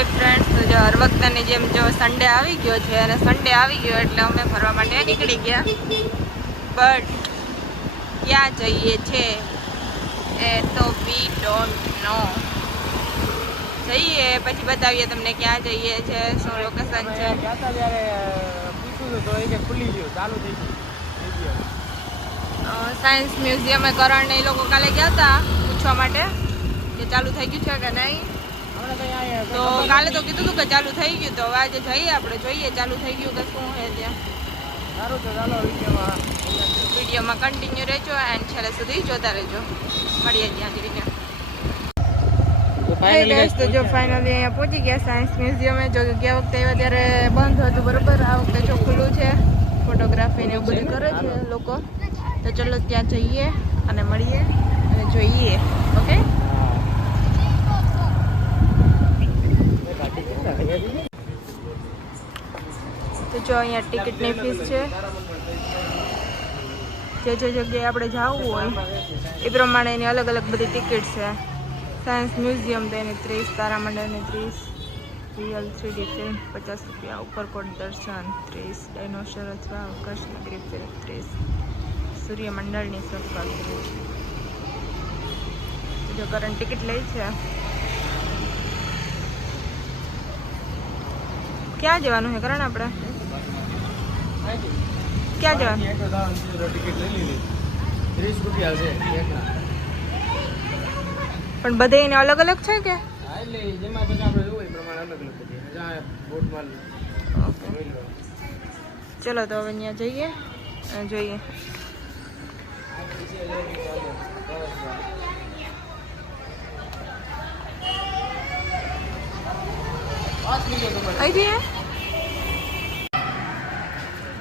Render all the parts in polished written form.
Hi friends, તો જો હર વખતની જેમ જો સન્ડે આવી ગયો છે અને સન્ડે આવી ગયો એટલે અમે ફરવા માટે નીકળી ગયા. બટ ક્યાં જઈએ છે એ તો વી ડોન્ટ નો. જઈએ પછી બતાવીએ તમને ક્યાં જઈએ છે, શું લોકેશન છે. સાયન્સ મ્યુઝિયમે કરણ એ લોકો કાલે ગયા હતા પૂછવા માટે કે ચાલુ થઈ ગયું છે કે નહીં. તો કાલે તો કીધું હતું કે ચાલુ થઈ ગયું, તો હવે આજે જઈએ આપણે, જોઈએ ચાલુ થઈ ગયું કે શું છે ત્યાં. સારું તો ચાલો વિડીયોમાં કન્ટિન્યુ રહેજો એન્ડ છેલ્લે સુધી જોતા રહેજો. મળીએ ત્યાં જઈને. તો જો ફાઇનલી અહીંયા પહોંચી ગયા સાયન્સ મ્યુઝિયમે. જો ગયા વખતે આવ્યા ત્યારે બંધ હતું બરોબર, આ વખતે જો ખુલ્લું છે. ફોટોગ્રાફી ને એવું બધું કરે છે લોકો. તો ચલો ત્યાં જઈએ અને મળીએ અને જોઈએ. ઓકે, તો જો અહીંયા ટિકિટની ફીસ છે. જે જગ્યાએ આપણે જવું હોય એ પ્રમાણે એની અલગ અલગ બધી ટિકિટ છે. સાયન્સ મ્યુઝિયમ તો એની 30, તારામંડળની 30, રિયલ 3D ફિલ્મ 50 રૂપિયા, ઉપરકોટ દર્શન 30, ડાયનોસર અથવા અવકાશનગરી 30, સૂર્યમંડળની સફર. જો કરંટ ટિકિટ લઈ છે. ક્યાં જવાનું છે કરણ આપણે? ક્યાં જવાનું? ટિકિટ લઈ લીધી 30 રૂપિયા છે એકના. પણ બધે એને અલગ અલગ છે કે? એટલે જેમાં પછી આપણે જોવું એ પ્રમાણે અલગ અલગ બધી જ્યાં બોટમાં. ચલો તો હવે અહીંયા જઈએ અને જોઈએ.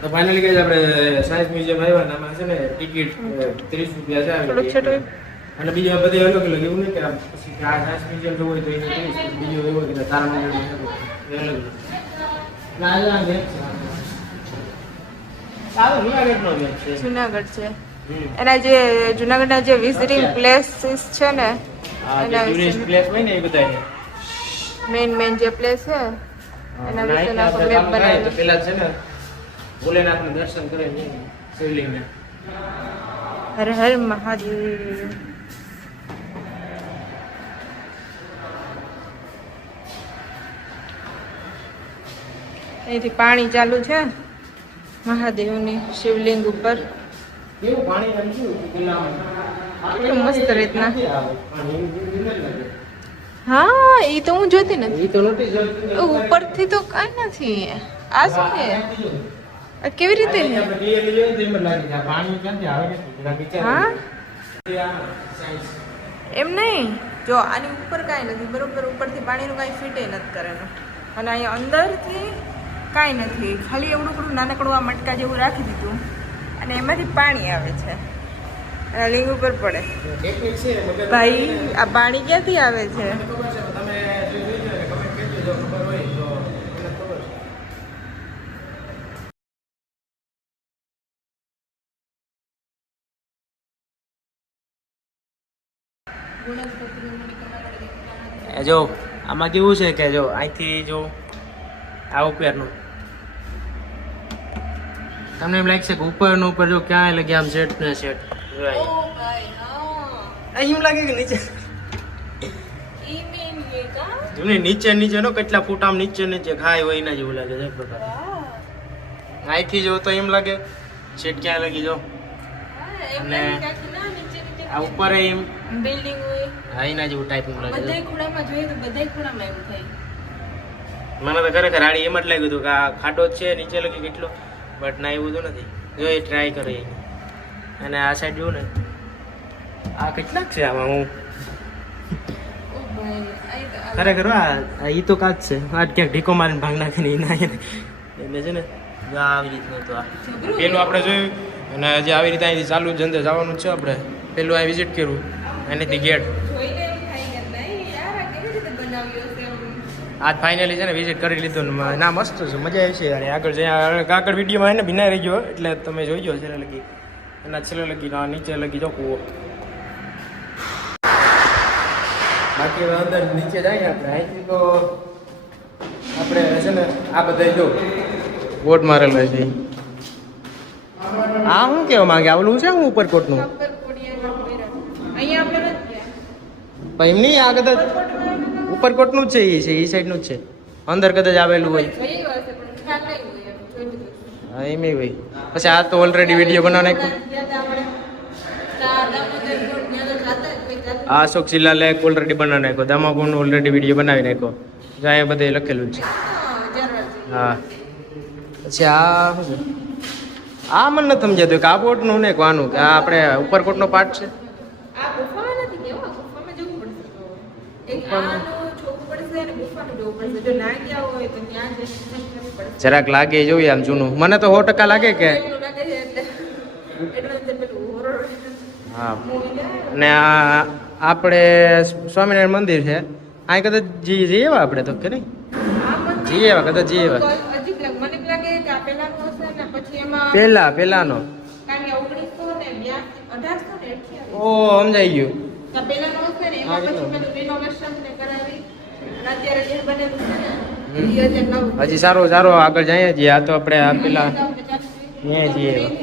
તો ફાઇનલી કઈ આપણે સાયન્સ મ્યુઝિયમ આવ્યા ને આમાં છે ને ટિકિટ 30 રૂપિયા છે. અને બીજા બધા અલગ અલગ, એવું નહીં કે પછી આ સાયન્સ મ્યુઝિયમ જવું હોય તો એને 30, બીજું એવું કે તારામંડળ એ અલગ જુનાગઢ છે. એના જે જુનાગઢના જે વિઝિટિંગ પ્લેસીસ છે ને એના ટુરિસ્ટ પ્લેસ હોય ને એ બધા મેન જે પ્લેસ છે એના વિશેનો આખો મેપ બનાવ્યો. પેલા છે ને ભોલેનાથનું દર્શન કરે શિવલિંગને. હર હર મહાદેવ. અહીંથી પાણી ચાલુ છે મહાદેવની શિવલિંગ ઉપર. કેવું પાણી રંગ્યું કેટલું મસ્ત રીતના. હા, એ તો હું જોતી નથી. એ તો નથી જલતી. ઉપરથી તો કાંઈ નથી. આ શું છે? આ કેવી રીતે છે? હા, એમ નહીં. જો આની ઉપર કાંઈ નથી બરોબર, ઉપરથી પાણીનું કાંઈ ફીટે નથી કરેલું. અને અહીંયા અંદરથી કાંઈ નથી, ખાલી એવડું થોડું નાનકડું આ મટકા જેવું રાખી દીધું અને એમાંથી પાણી આવે છે અને લિંગ ઉપર પડે. ભાઈ, આ પાણી ક્યાંથી આવે છે? જો આમાં કેવું છે કે જો અહીંથી જો આ ઉપરનું તમને એમ લાગશે કે ઉપરનું ઉપર જો ક્યાંય લગે આમ સેટ ને સેટ અહીં લાગે કે નીચે નીચે નીચે નો કેટલા ફૂટ આમ નીચે નીચે ખાય હોય એના જેવું લાગે છે. અહીંથી જો તો એમ લાગે સેટ ક્યાં લાગી જો. અને આ ઉપર એમ બિલ્ડિંગ હોય હા એના જેવું ટાઈપનું લાગે. બધાય ખૂણામાં જોઈએ તો બધાય ખૂણામાં એવું થાય. મને તો ખરેખર આડી એમ જ લાગ્યું હતું કે આ ખાડો જ છે નીચે લગી કેટલો, બટ ના એવું તો નથી. જો એ ટ્રાય કરે અને આ સાઈડ જોઉં ને આ કેટલાક છે આમાં. હું ખરેખર આ ઈ તો કાચ છે. આ ક્યાંક ઢીકો મારીને ભાંગ નાખીને એના એને છે ને આવી રીતનું તો આ પેલું આપણે જોયું અને જે આવી રીતે અહીંથી ચાલુ જ અંદર જવાનું જ છે. આપણે પેલું આ વિઝિટ કર્યું એનાથી ગેટ. આજ ફાઇનલી છે ને વિઝિટ કરી લીધું ને ના મસ્ત છે, મજા આવી છે. અને આગળ આગળ વિડીયોમાં એને ભીના રહી ગયો એટલે તમે જોઈ ગયો છેલ્લે લગી. એના છેલ્લે લગી નીચે લગી જો કૂવો. બાકી અંદર નીચે જાય આપણે અહીંથી તો આપણે છે ને આ બધા જો બોટ મારેલા છે આ શું કેવા માંગે આવેલું છે હું ઉપરકોટનું અહીંયા આપણે નથી ગયા. પણ એમ નહીં આ કદાચ ઉપરકોટનું જ છે એ સાઈડનું જ છે અંદર કદાચ આવેલું હોય જોયું હશે પણ ખ્યાલ નહીં હોય એમ. જોઈ લીધું. હા એમ હોય પછી આ તો ઓલરેડી વિડીયો બનાવ નાખ્યો ત્યાં તો આપણે દામોદર રોડ ત્યાં તો જાતા જ કોઈ જાતું આ અશોક શિલાલેખ ઓલરેડી બનાવી નાખ્યો દામાકુંડ ઓલરેડી વિડીયો બનાવી નાખ્યો જો અહીંયા બધે લખેલું જ છે જરૂર હા પછી આ શું છે આ મને નથી સમજાતું કે આ બોટનું ને આનું કે આ આપણે ઉપરકોટનો પાર્ટ છે આ ગુફામાં નથી કેવું ગુફામાં જવું પડશે તો એક આનું જોવું પડશે અને ગુફાનું જોવું પડશે જો ના ગયા હોય તો ત્યાં જઈને ચેક કરવી પડશે જરાક લાગે જોઈએ આમ જૂનું મને તો 100% લાગે કે એવું લાગે છે એટલે એડવેન્ચર પેલું હોરર હા મૂવી જાય અને આ આપણે સ્વામિનારાયણ મંદિર છે અહીં કદાચ જઈએ એવા આપણે તો કે નહીં આ મંદિર જઈએ એવા કદાચ જઈએ એવા અજીબ લાગે મને એમ લાગે કે આ પહેલાનું હશે ને પછી એમાં પહેલાનો કારણ કે 1982 1888 ઓ સમજાઈ ગયું તો પહેલાનું હશે ને એમાં પછી પેલું રિનોવેશન ને કરાવી અને અત્યારે જે બનેલું છે ને 2009 હજી સારો આગળ જઈએ છીએ આ તો આપણે આ પેલા અહીંયા જઈએ એવા.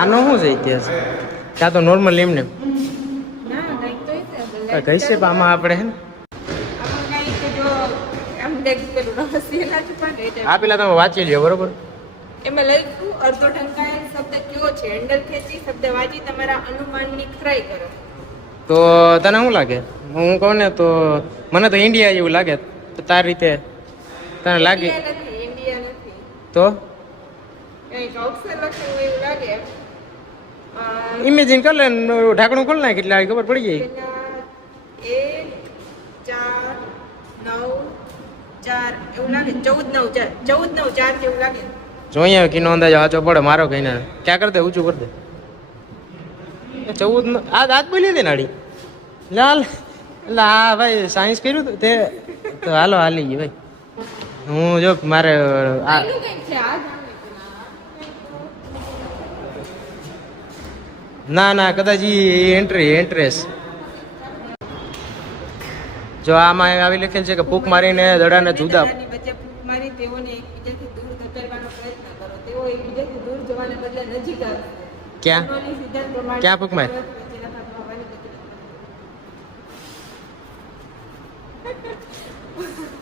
આનો શું છે ઇતિહાસ ત્યાં તો નોર્મલ એમને ના કંઈક તો કઈ છે પણ આમાં આપણે હે ને આમાં કંઈક જો આમ દેખ પેલું રહસ્ય ના છુપાને એ આ પેલા તમે વાંચી લ્યો બરોબર એમાં લખ્યું અર્ધો ઢંકાયેલ શબ્દ કયો છે હેન્ડલ ખેંચી શબ્દ વાંચી તમારા અનુમાનની ખરાઈ કરો. તો તને શું લાગે હું કહું ને તો મને તો ઇન્ડિયા જેવું લાગે તો તારી રીતે તને લાગે ઇન્ડિયા નથી તો કંઈક અક્ષર લખેલું હોય એવું લાગે. ઇમેજિન કર લે ઢાંકણું ખોલ નાખ એટલે ખબર પડી જાય પેલા 1 4 9 4 એવું લાગે 14 9 4 જેવું લાગે. જોઈએ કિનો અંદાજ સાચો પડે મારો કહીને ક્યાં કર દે ઊંચું કર દે 14 આજ બોલી દે નાડી લાલ લા ભાઈ સાયન્સ કર્યું હતું તે તો હાલો હાલી ગઈ ભાઈ હું જો મારે આ એનું કંઈક છે આ જાણે ના કદાચ એન્ટ્રેસ જો આમાં આવી લખેલ છે કે ફૂંક મારીને દડાને જુદા દડાની વચ્ચે ફૂંક મારી તેઓને એકબીજાથી દૂર ધકેલવાનો પ્રયત્ન કરો. તેઓ એકબીજાથી દૂર જવાને બદલે નજીક આવે. ક્યાં બર્નોલી સિદ્ધાંત પ્રમાણે ક્યાં ફૂંક મારી? વચ્ચેના ભાગમાં હવાની ગતિ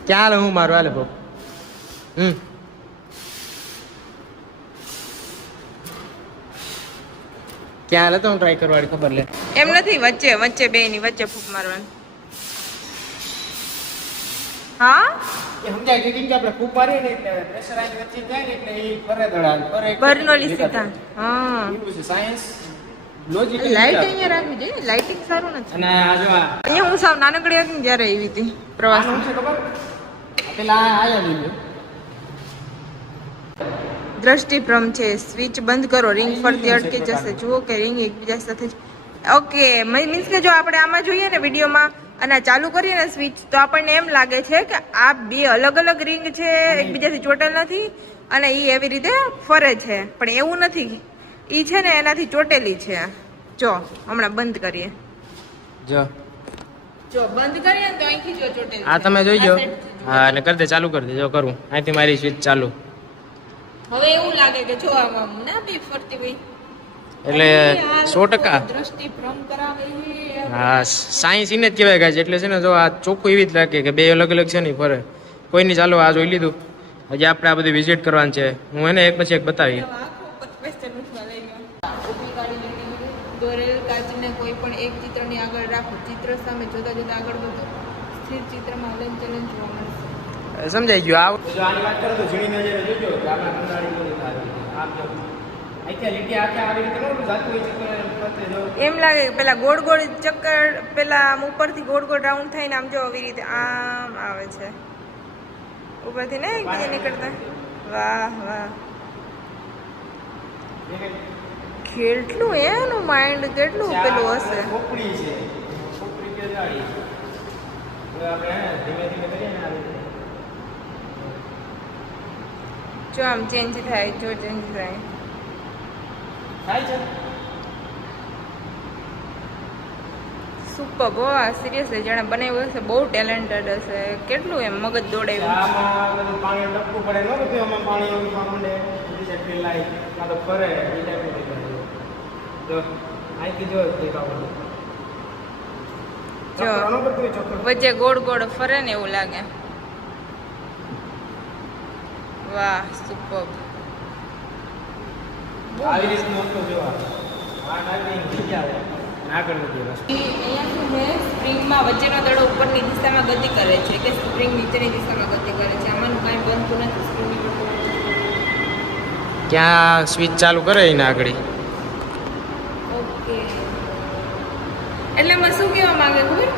ક્યાં હાલે હું મારું હાલે બહુ ક્યાં હાલે તો હું ટ્રાય કરવાની ખબર લે એમ નથી વચ્ચે બે ની વચ્ચે ફૂંક મારવાની. હા એ સમજાય કે કેમ કે આપણે ફૂંક મારીએ ને એટલે પ્રેશર આની વચ્ચે જાય ને એટલે એ ફરે દડા ફરે બર્નોલી સિદ્ધાંત હા એવું છે સાયન્સ લોજિક લાઇટ અહીંયા રાખવી જોઈએ લાઇટિંગ સારું નથી. અને આ જો આ અહીંયા હું સાવ નાનકડી હતી ને ત્યારે આવી હતી પ્રવાસ. આનું છે ખબર પેલા આયા લીધું દ્રષ્ટિભ્રમ છે. સ્વિચ બંધ કરો રિંગ ફરતી અટકી જશે. જુઓ કે રિંગ એકબીજા સાથે ઓકે મીન્સ કે જો આપણે આમાં જોઈએ ને વિડીયોમાં અને આ ચાલુ કરીએ ને સ્વિચ તો આપણને એમ લાગે છે કે આ બે અલગ અલગ રિંગ છે એકબીજાથી ચોટેલ નથી અને એ એવી રીતે ફરે છે પણ એવું નથી એ છે ને એનાથી ચોટેલી છે. જો હમણાં બંધ કરીએ જો બંધ કરીએ ને તો અહીંથી જો ચોટેલી આ તમે જોઈજો હા અને કરી દે ચાલુ કરી દે જો કરું અહીંથી મારી સ્વિચ ચાલુ હવે એવું લાગે કે જો આમ ના બી ફરતી હોય એટલે 100% દ્રષ્ટિભ્રમ કરાવે છે. હા સાયન્સ એને જ કહેવાય ગાય એટલે છે ને જો આ ચોખ્ખું એવી જ લાગે કે બે અલગ અલગ છે નહીં ફરે કોઈ નહીં ચાલો આ જોઈ લીધું હજી આપણે આ બધી વિઝિટ કરવાની છે હું એને એક પછી એક બતાવી દોરેલ કાચને કોઈ પણ એક ચિત્રની આગળ રાખો. ચિત્ર સામે જોતા જોતા આગળ વધો. સ્થિર ચિત્રમાં હલનચલન જોવા મળશે. સમજાઈ ગયું આ જો આની વાત કરો તો ઝીણી નજરે જોજો કે આપણે કંટાળી ગયું આમ જો આખી લીટી આખે આવી રીતે નો જાતું હોય ચક્કર પતે જો એમ લાગે કે પેલા ગોળ ગોળ ચક્કર પેલા આમ ઉપરથી ગોળ ગોળ રાઉન્ડ થઈને આમ જો આવી રીતે આમ આવે છે ઉપરથી ને એકબીજા નીકળતા. વાહ વાહ કેટલું એનું માઇન્ડ કેટલું પેલું હશે. ખોપડી છે ખોપડી કે જાડી હવે આપણે ધીમે ધીમે કરીએ ને આવી રીતે જો આમ ચેન્જ થાય જો ચેન્જ થાય થાય છે સુપર હો સિરિયસલી જેણે બનાવ્યું હશે બહુ ટેલેન્ટેડ હશે કેટલું એમ મગજ દોડાવ્યું આમાં બધું પાણી ટપકું પડે ન બધું આમાં પાણી એવું માંડે બીજી સાઈડ ફેલાય કાં તો ફરે એ ટાઈપનું દેખાય જો અહીંથી જો દેખાવું જો વચ્ચે ગોળ ગોળ ફરે ને એવું લાગે વાહ સુપર આવી રીતનું હતું જો આ ટાઈપિંગ જગ્યા આગળ નથી બસ અહીંયા શું છે સ્પ્રિંગમાં વચ્ચેનો દડો ઉપરની દિશામાં ગતિ કરે છે કે સ્પ્રિંગ નીચેની દિશામાં ગતિ કરે છે આમાંનું કાંઈ બનતું નથી સ્પ્રિંગની ક્યાં સ્વિચ ચાલુ કરે એને આગળ ઓકે એટલે મેં શું કહેવા માંગે ખબર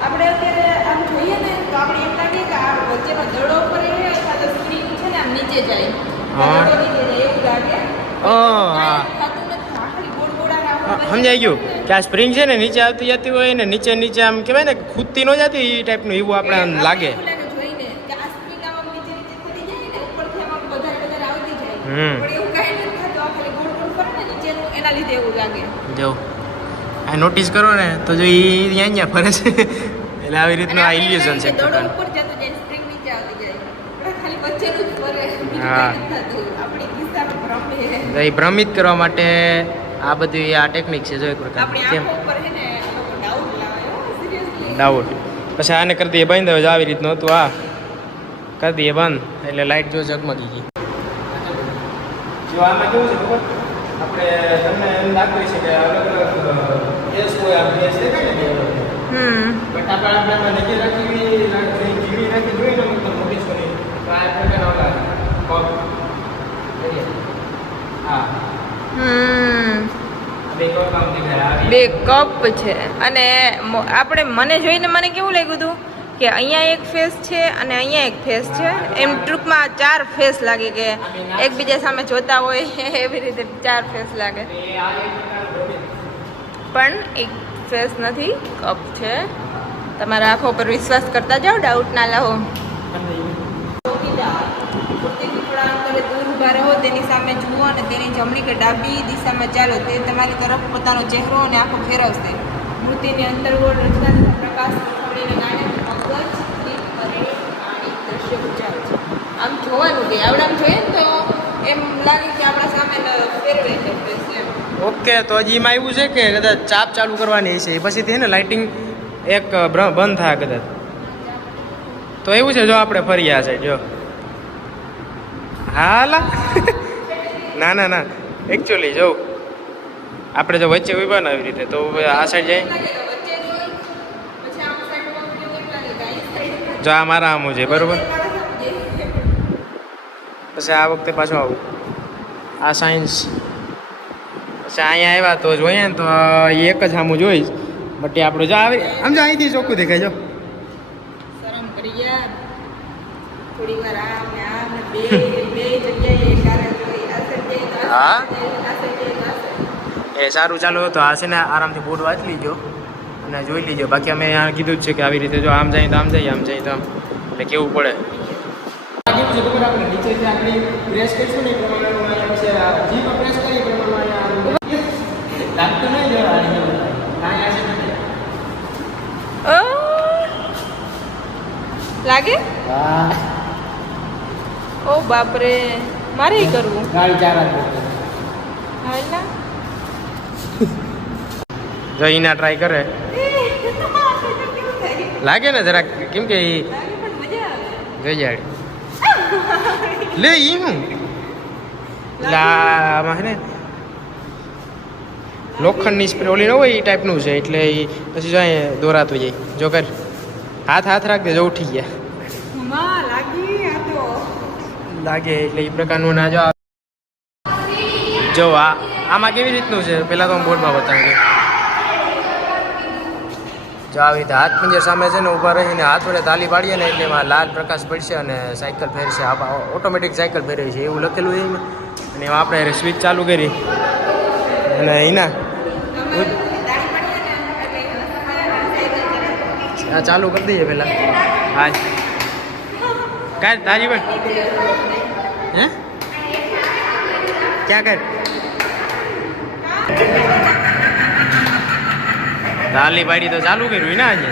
આપણે અત્યારે આમ જોઈએ ને તો આપણે એમ લાગે કે આ વચ્ચેનો દડો ફરે અથવા તો સ્પ્રિંગ છે ને આમ નીચે જાય દડો નીચે જાય એવું લાગે સમજાઈ ગયું કે આ સ્પ્રિંગ છે ને નીચે આવતી જતી હોય ને નીચે નીચે આમ કહેવાય ને ખૂદતી ન જતી એ ટાઈપનું એવું આપણે આમ લાગે જો આ નોટિસ કરો ને તો જો એ અહીંયા ફરે છે એટલે આવી રીતનું આ ઇલ્યુઝન છે હા એ ભ્રમિત કરવા માટે આ બધું આ ટેકનિક છે જો એક પ્રકાર કેમ ડાઉટ પછી આને કરી દઈએ બંધ હવે આવી રીતનું હતું આ કરી દઈએ બંધ એટલે લાઇટ જો ઝગમગી ગઈ જો આમાં કેવું છે ખબર આપણે તમને એમ લાગતું છે કે અલગ અલગ કેસ હોય આ કેસ દેખાય ને બટ આપણે નજર રાખી જીવી રાખી જોઈએ ને મતલબ નોટિસ કરી તો આ પ્રકારના ઓલા હા બે કપ છે અને આપણે મને જોઈને મને કેવું લાગ્યું હતું કે અહીંયા એક ફેસ છે અને અહીંયા એક ફેસ છે એમ ટૂંકમાં 4 ફેસ લાગે કે એકબીજા સામે જોતા હોય એવી રીતે 4 ફેસ લાગે પણ એક ફેસ નથી કપ છે તમારા આંખો પર વિશ્વાસ કરતા જાઓ ડાઉટ ના લાવો દૂર ઊભા રહો તેની સામે જુઓ અને તેની જમણી કે ડાબી દિશામાં ચાલો તે તમારી તરફ પોતાનો ચહેરો અને આંખો ફેરવશે મૂર્તિની અંતર્ગોળ રચના તથા પ્રકાશ પકડીને કારણે મગજ દ્રશ્ય ગુજારે છે આમ જોવાનું કે આપણે આમ જોઈએ ને તો એમ લાગે કે આપણા સામે ફેરવે છે ઓકે તો હજી એમાં એવું છે કે કદાચ ચાપ ચાલુ કરવાની છે પછીથી ને લાઇટિંગ એક બંધ થાય કદાચ તો એવું છે જો આપણે ફરી આ સાઈડ જો હાલા ના ના ના એકચ્યુઅલી જો આપણે જો વચ્ચે ઉભા ને આવી રીતે તો આ સાઈડ જાય જો આ મારા આમ છે બરોબર પછી આ વખતે પાછું આવું આ સાયન્સ પછી અહીંયા આવ્યા તો જોઈએ ને તો એક જ સામું જોઈશ બટ આપણું જો આવે સમજો અહીંથી ચોખ્ખું દેખાય જો શરમ કરી યાર થોડી વાર આમ ને આમ ને બે જગ્યાએ કારણ જોઈ હા એ સારું ચાલો તો આ છે ને આરામથી બોર્ડ વાંચી લીજો અને જોઈ લીજો બાકી અમે અહીંયા કીધું જ છે કે આવી રીતે જો આમ જાય તો આમ જઈએ આમ જાય તો આમ એટલે કેવું પડે નીચેથી આપણી પ્રેસ કરીશું ને પ્રેસ કરીએ લાગતું નહીં લાગે ઓ બાપરે મારે કરવું ગાડી ચાર જો એના ટ્રાય કરે લાગે ને જરાક કેમ કે ગજાડી લે એમ આમાં હે ને લોખંડની સ્પ્રે ઓલી ન હોય એ ટાઈપનું છે એટલે એ પછી જો અહીંયા દોરાતું જાય જો કર હાથ રાખજે જો ઉઠી ગયા લાગે એટલે એ પ્રકારનું ના જો આમાં કેવી રીતનું છે પહેલાં તો હું બોર્ડમાં બતાવી દઉં જો આવી રીતે હાથ પંજર સામે છે ને ઊભા રહીને હાથ વડે તાલી પાડીએ ને એટલે એમાં લાલ પ્રકાશ પડશે અને સાયકલ ફેરશે ઓટોમેટિક સાયકલ ફેરવી છે એવું લખેલું છે એમાં અને એમાં આપણે સ્વિચ ચાલુ કરી અને એના ચાલુ કરી દઈએ પહેલાં હા કાંઈ તારી પણ હે ક્યાં કર લાલી પાડી તો ચાલુ કર્યું ને આજે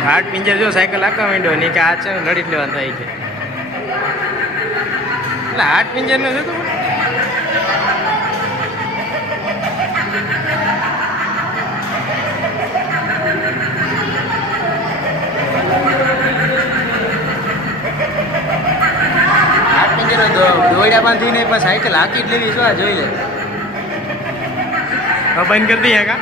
હાટ પિંજર જો સાયકલ આખવા માંડ્યો ને કે આ છે ને લડી જ લેવાનું થાય છે એટલે હાટ પિંજર ને જતું હાટ પિંજર દોડ્યા બાંધીને પણ સાયકલ હાકી જ લેવી શું આ જોઈ લે બંધ કરી દઈએ કા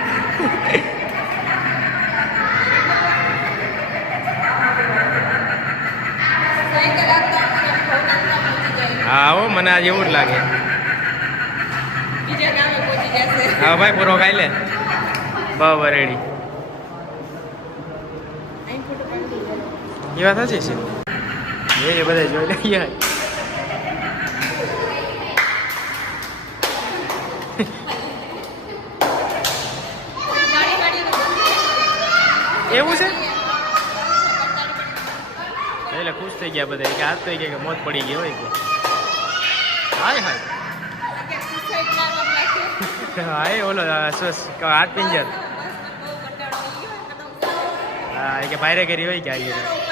હા હો મને આજે એવું જ લાગે હા ભાઈ પૂરો ખાઈ લે બરાબર રેડી એ વાત સાચી છે જોઈએ બધા જોઈ લઈએ એવું છે એટલે ખુશ થઈ ગયા બધા કે હાથ તો કે મોત પડી ગઈ હોય કે હાય હાય હાય ઓલો હાથ પિંજર હા એ કે ભાઈરે કરી હોય કે આવી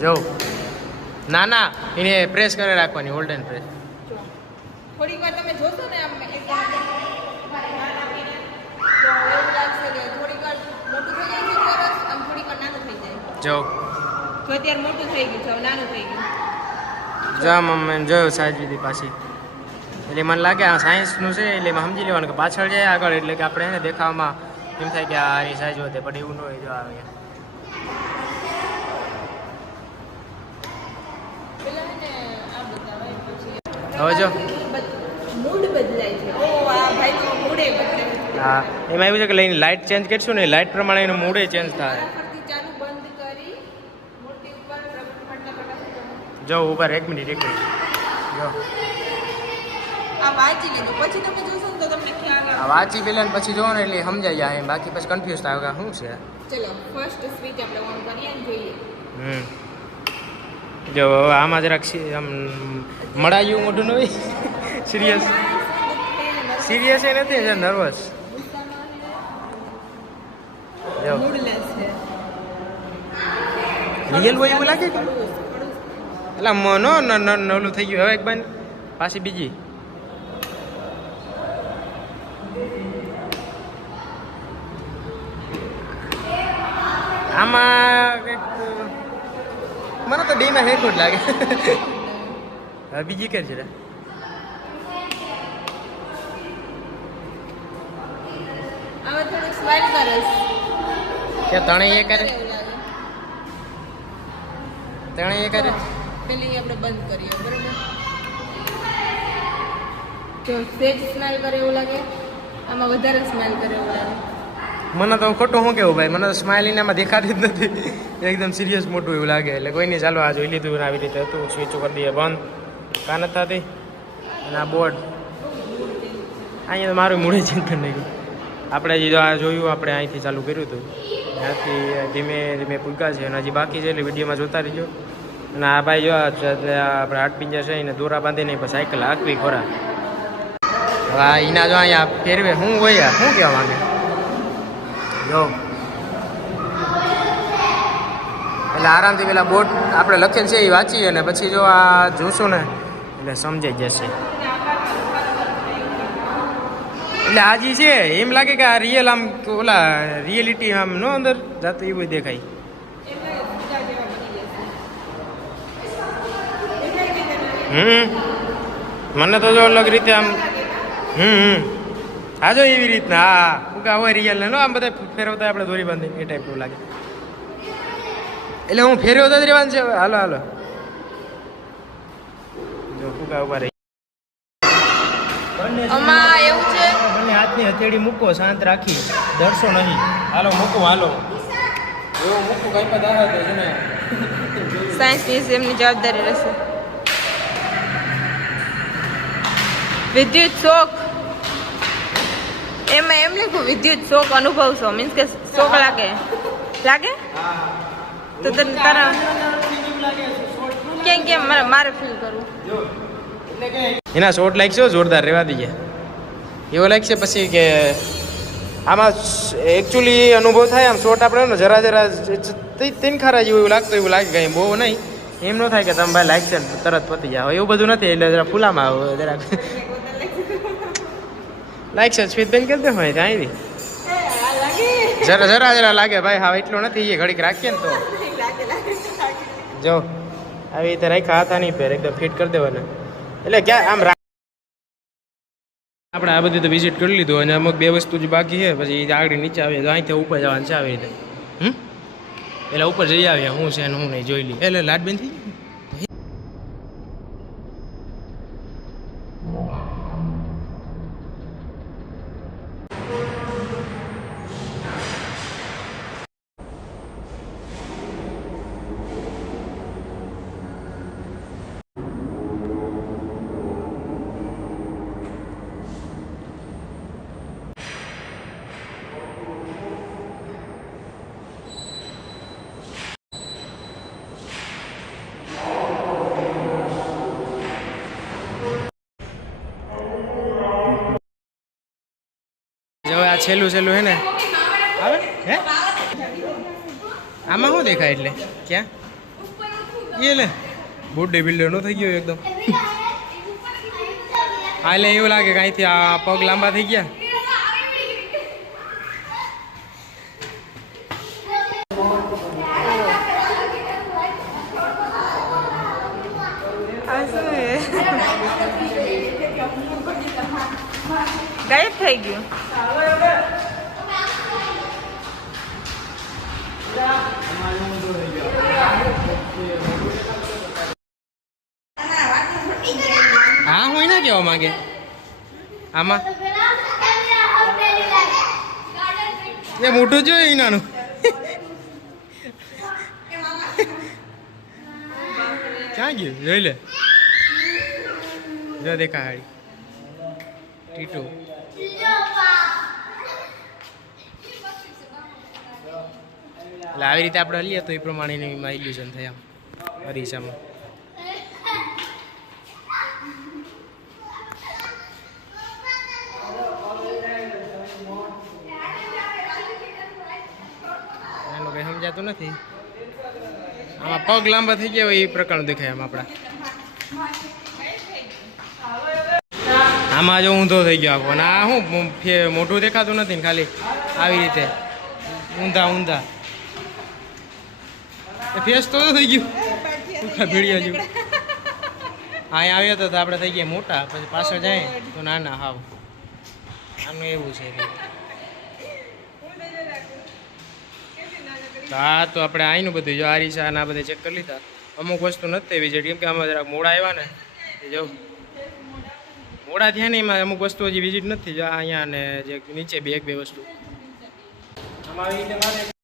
જો ના ના એને પ્રેસ કરી રાખવાની હોલ્ડ એન્ડ પ્રેસ થોડીક વાર તમે જોશો ને આમ એક તો એવું લાગશે કે થોડીક વાર મોટું થઈ જાય છે ચોરસ આમ થોડીક વાર નાનું થઈ જાય જો અત્યારે મોટું થઈ ગયું છે હવે નાનું થઈ ગયું જા મમ્મી જોયું સાહેબ પાછી એટલે મને લાગે આ સાયન્સનું છે એટલે એમાં સમજી લેવાનું કે પાછળ જાય આગળ એટલે કે આપણે એને દેખાવામાં એમ થાય કે આ એની સાઈઝ વધે પણ એવું ન હોય જો આવે હવે જો મૂડ બદલાય છે ઓ આ ભાઈ તો મૂડે બદલે હા એમાં એવું છે કે લઈને લાઇટ ચેન્જ કરશું ને લાઇટ પ્રમાણે એનું મૂડે ચેન્જ થાય ચાલુ બંધ કરી મોટી ઉપર ફટાફટ જો ઉપર એક મિનિટ જો આ વાંચી લીધું પછી તમે જોશો ને તો તમને ખ્યાલ આવે આ વાંચી પેલા ને પછી જોવો ને એટલે સમજાઈ જાય બાકી પછી કન્ફ્યુઝ થાય કે શું છે ચલો ફર્સ્ટ સ્વિચ આપણે ઓન કરીએ અને જોઈએ જો આમાં જરાક આમ મળાયું મોઢું ન હોય સિરિયસ સિરિયસ એ નથી જરા નર્વસ જો મૂડલેસ છે રિયલ હોય એવું લાગે કે એટલે નો નવલું થઈ ગયું હવે એક બાન પાછી બીજી આમાં કંઈક મને તો બેમાં હેઠું જ લાગે હવે બીજી કે છે હવે થોડું સ્માઈલ કરીશ કે ત્રણેય એ કરે ત્રણેય એ કરે પેલી આપણે બંધ કરીએ બરાબર જો સેજ સ્માઈલ કરે એવું લાગે આમાં વધારે સ્માઈલ કરે એવું લાગે મને તો ખોટું શું કેવું ભાઈ મને તો સ્માઇલિંગ એમાં દેખાતી જ નથી એકદમ સિરિયસ મોટું એવું લાગે એટલે કોઈ નહીં ચાલો આ જોઈ લીધું ને આવી રીતે હતું સ્વિચ કરી દઈએ બંધ કાન જ થતી અને આ બોર્ડ અહીંયા તો મારું મૂળે ચેન્જ કરી નાખ્યું આપણે જે આ જોયું આપણે અહીંથી ચાલુ કર્યું હતું ત્યાંથી ધીમે ધીમે પૂગ્યા છે અને હજી બાકી છે એટલે વિડીયોમાં જોતા રહીજો અને આ ભાઈ જો આપણે હાથ પિંજર છે એને દોરા બાંધીને પછી સાયકલ હાંકવી ખોરા હા એના જો અહીંયા ફેરવે શું હોય શું કહેવા માંગે જો એટલે આરામથી પેલા બોર્ડ આપણે લખેલ છે એ વાંચીએ અને પછી જો આ જોશું ને એટલે સમજાઈ જશે એટલે આ જે છે એમ લાગે કે આ રિયલ આમ ઓલા રિયલિટી આમ નો અંદર જાતું એવું દેખાય મને તો જો અલગ રીતે આમ હા જો એવી રીતના હા ઉગા હોય રિયલ ને આમ બધા ફેરવતા આપણે દોરી બાંધી એ ટાઈપનું લાગે એટલે હું ફેરવતા જ રહેવાનું છે હાલો હાલો જો ઉગા ઉભા રહી આમાં એવું છે બંને હાથની હથેળી મૂકો શાંત રાખી ડરશો નહીં હાલો મૂકો હાલો એવું મૂકું કઈ પણ આવે તો છે ને સાયન્સ મ્યુઝિયમની જવાબદારી રહેશે વિદ્યુત શોક એમાં એમ લખ્યું વિદ્યુત શોક અનુભવશો મીન્સ કે શોક લાગે લાગે તો તને તારા કેમ મારે ફીલ કરવું એના શોર્ટ લાગશે જોરદાર રહેવા દઈએ એવો લાગશે પછી કે આમાં એકચ્યુઅલી અનુભવ થાય આમ શોર્ટ આપણે ને જરા તીન ખારા જેવું એવું લાગતું એવું લાગે કંઈ બહુ નહીં એમ ન થાય કે તમે ભાઈ લાગશે ને તરત પતી જાવ એવું બધું નથી એટલે જરા ફૂલામાં આવો જરાક લાગશે સ્મિતબેન કરી દે હોય ત્યાં આવી જરા લાગે ભાઈ હા એટલો નથી એ ઘડીક રાખીએ ને તો જો આવી રીતે રાખ્યા હતા નહીં ફેર એકદમ ફિટ કરી દેવાના એટલે ક્યાં આમ આપણે આ બધું તો વિઝિટ કરી લીધું અને અમુક બે વસ્તુ જ બાકી છે પછી આગળ નીચે આવીએ તો અહીંથી ઉપર જવાનું છે આવી રીતે એટલે ઉપર જઈ આવીએ હું છે ને હું નહીં જોઈ લઈએ એટલે લાડબેન થઈ હવે આ છેલ્લું હે ને આવે હે આમાં શું દેખાય એટલે ક્યાં એ લે બોડી બિલ્ડર નો થઈ ગયો એકદમ હા એટલે એવું લાગે કે અહીંથી આ પગ લાંબા થઈ ગયા ગાયબ થઈ ગયું હા હું ના કહેવા માંગે આમાં એ મોટું જોયું નાનું ક્યાં ગયું જોઈ લે જો દેખા હાડી ટીટુ એટલે આવી રીતે આપણે લઈએ તો એ પ્રમાણેની ઇલ્યુઝન થાય આમ અરીસામાં એનું કંઈ સમજાતું નથી આમાં પગ લાંબા થઈ ગયા હોય એ પ્રકારનું દેખાય આમ આપણા આમાં જો ઊંધો થઈ ગયો આખો અને આ શું મોટું દેખાતું નથી ને ખાલી આવી રીતે ઊંધા ફેસ તો થઈ ગયું ભીડિયા જેવું અહીંયા આવ્યા તો આપણે થઈ ગયા મોટા પછી પાછળ જાય તો નાના હાવ આનું એવું છે તો આ તો આપણે અહીંનું બધું જો આરીસા આ બધા ચેક કરી લીધા અમુક વસ્તુ નથી વિઝિટ કેમ કે આમાં જરાક મોડા આવ્યા ને જો મોડા થયા ને એમાં અમુક વસ્તુ હજી વિઝિટ નથી જો અહીંયા ને જે નીચે બે વસ્તુ આમાં આવી રીતે